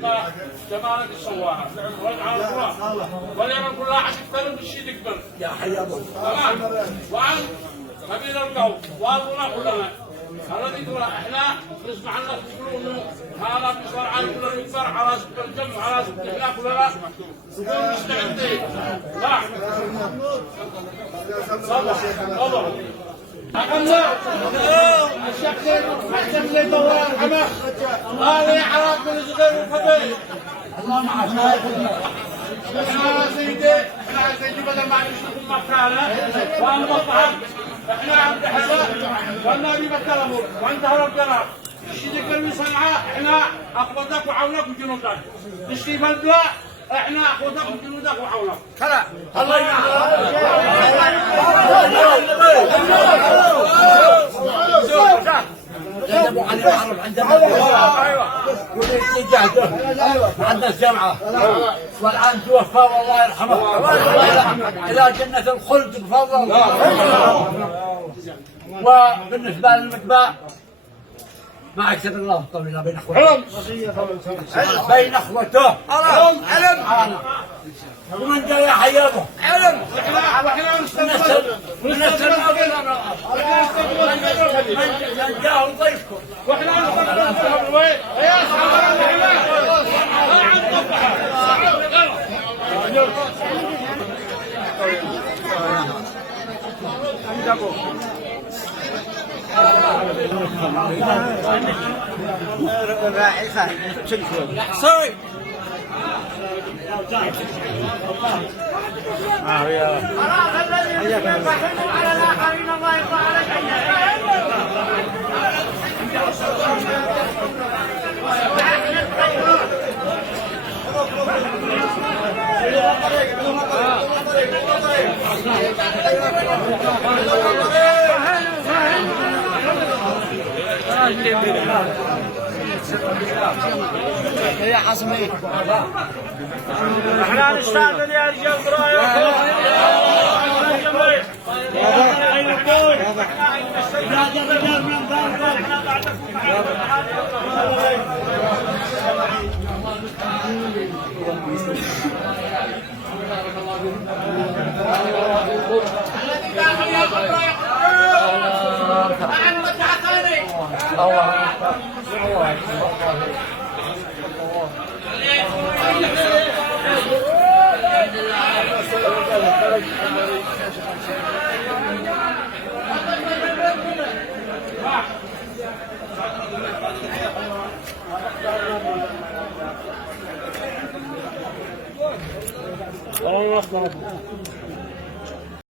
يبقى جمالك الصوارة واجعل الله وليكن كل واحد يتكلم بالشيء يقبل يا حي الله. تمام. وعن قبيل القوم والله كلنا الذي يقول احنا نسمع الناس يقولوا انه هذا بيصير على كل يكبر على سبيل الجمع على سبيل الاخلاق ولا لا؟ نقول مستعدين. لا. صبر. أقمنا الشيخ زيد الله يرحمه قال لي على كل صغير وكبير الله معك. احنا يا سيدي بدل ما نشوف المكانه والمطعم احنا عند حلا والنبي بالتلمر وانتهى القرار الشيء اللي صنعاه احنا اخوتك وعونك وجنودك تشتي بالبلاء احنا اخوتك وجنودك وعونك كلا الله ابو علي معروف عندنا عندنا الجامعه والان توفى والله يرحمه الى جنه الخلد بفضل وبالنسبه للمتباع ما اكتب الله طويله بين اخوته بين اخوته علم ومن جاي حيابه علم واحنا من السماء من جاء ضيفكم واحنا نستقبل وين يا اصحاب سوري على الاخرين الله يرضى يا حسمي احنا نستعمل يا رجال الله